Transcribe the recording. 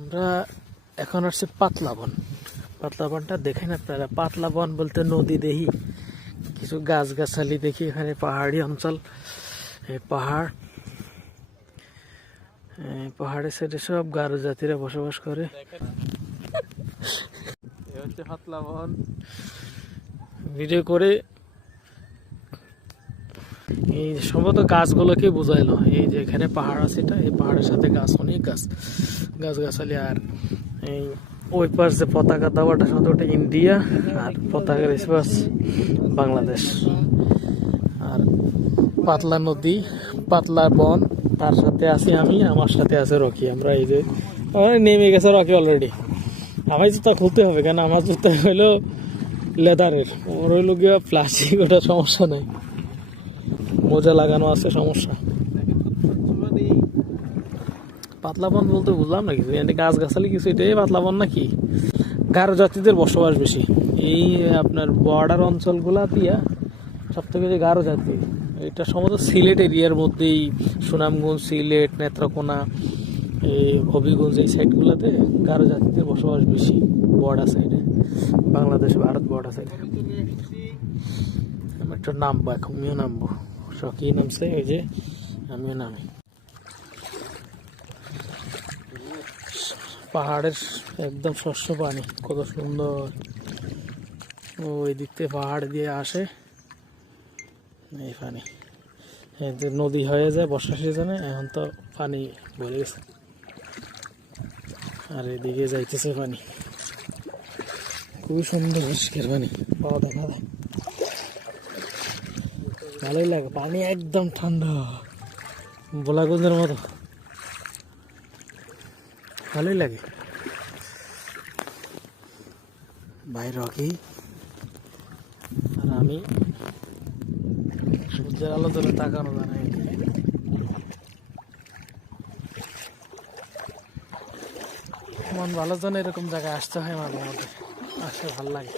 আমরা এখন আসছে পাতলা বন। পাতলা বনটা দেখেন আপনারা। পাতলা বন বলতে নদী দেখি, কিছু গাছগাছালি দেখি। এখানে পাহাড়ি অঞ্চল, পাহাড়ের সাইডে সব গারো জাতিরা বসবাস করে। হচ্ছে পাতলা বন। ভিডিও করে এই সম্ভবত গাছগুলোকে বুঝাইলো। এই যে এখানে পাহাড় আছে, এটা এই পাহাড়ের সাথে গাছ, অনেক গাছগাছালি। আর এই ওই পাশ যে পতাকা দেওয়াটা সাথে ওটা ইন্ডিয়া, আর পতাকার পাশ বাংলাদেশ। আর পাতলা নদী, পাতলা বন, তার সাথে আছি আমি, আমার সাথে আছে রকি। আমরা এই যে নেমে গেছে রকি অলরেডি। আমার জুতা খুলতে হবে, কেন আমার জুতা হইলো লেদারের, ওর হইলো গিয়া প্লাস্টিক, ওটা সমস্যা নাই, মোজা লাগানো আছে, সমস্যা। পাতলা বন বলতে বুঝলাম না কিছু, এখানে গাছগাছালি কিছু, এটাই পাতলা বন নাকি? গারো জাতিদের বসবাস বেশি এই আপনার বর্ডার অঞ্চলগুলা দিয়া। সব থেকে যে গারো জাতি, এটা সম্ভবত সিলেট এরিয়ার মধ্যেই, সুনামগঞ্জ, সিলেট, নেত্রকোনা, এই হবিগঞ্জ, এই সাইডগুলোতে গারো জাতিদের বসবাস বেশি, বর্ডার সাইডে, বাংলাদেশ ভারত বর্ডার সাইডে। আমি একটু নামবো, এখন আমিও নামবো। সকি নামছে, এই যে আমিও নামি। পাহাড়ের একদম স্বচ্ছ পানি, কত সুন্দর। ওই দিক থেকে পাহাড় দিয়ে আসে এই পানি, নদী হয়ে যায় বর্ষা সিজনে। এখন তো পানি ভরে গেছে, আর এদিকে যাইতেছে পানি, খুবই সুন্দর পরিষ্কার পানি, পাওয়া দেখা যায়, ভালোই লাগে। পানি একদম ঠান্ডা, বোলাগঞ্জের মতো, ভালোই লাগে। বাইরে রকি আর আমি, সূর্যের আলো ধরে তাকানো যায় না। মন ভালোর জন্য এরকম জায়গায় আসতে হয়, মাঝে মধ্যে আসলে ভালো লাগে।